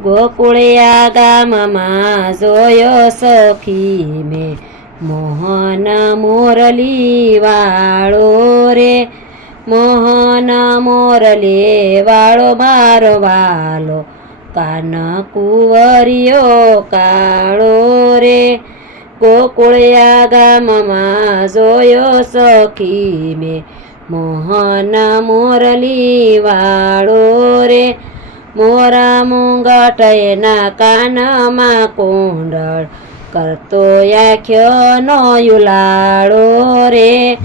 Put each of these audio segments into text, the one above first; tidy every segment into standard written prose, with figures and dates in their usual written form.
ગોકુળિયા ગામમાં જોયો સખી મેં મોહન મોરલી વાળો રે, મોહન મોરલી વાળો મારો વાલો, કાન કુંવરિયો કાળો રે. ગોકુળિયા ગામમાં જોયો સખી મેં મોહન મોરલી વાળો રે, મોરા મુંગટ એના કાનમાં કુંડળ, કરતો આખ્યોનો યુલાળો રે.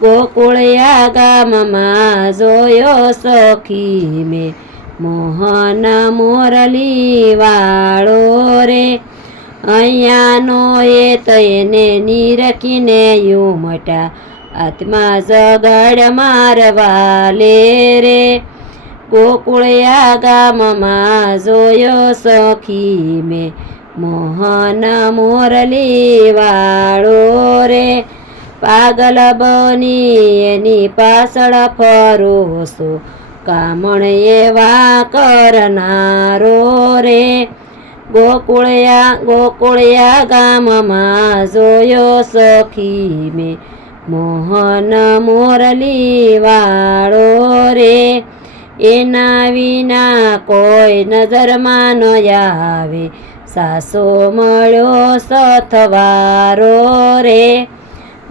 ગોકુળિયા ગામમાં જોયો સખી મેં મોહન મોરલી વાળો રે, અહીંયાનો એ તને નીરખીને યુમટા, આત્મા જગડ મારવાલે રે. ગોકુળિયા ગામમાં જોયો સખી મેં મોહન મોરલી વાળો રે, પાગલ બની એની પાછળ ફરું છું, કામણ એવા કરનારો રે. ગોકુળિયા ગામમાં જોયો સખી મેં મોહન મોરલી વાળો રે, એના વિના કોઈ નજરમાં ન આવે, સાસો મળ્યો સથવારો રે.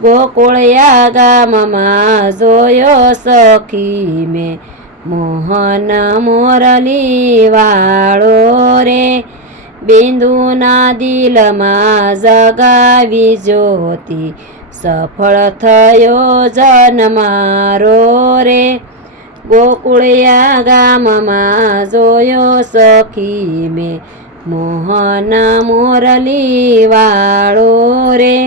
ગોકુળિયા ગામમાં જોયો સખી મેં મોહન મોરલી વાળો રે, બિંદુના દિલમાં જગાવી જ્યોતિ, સફળ થયો જન્મારો રે. ગોકુળિયા ગામમાં જોયો સખી મેં મોહન મોરલી વાળો રે.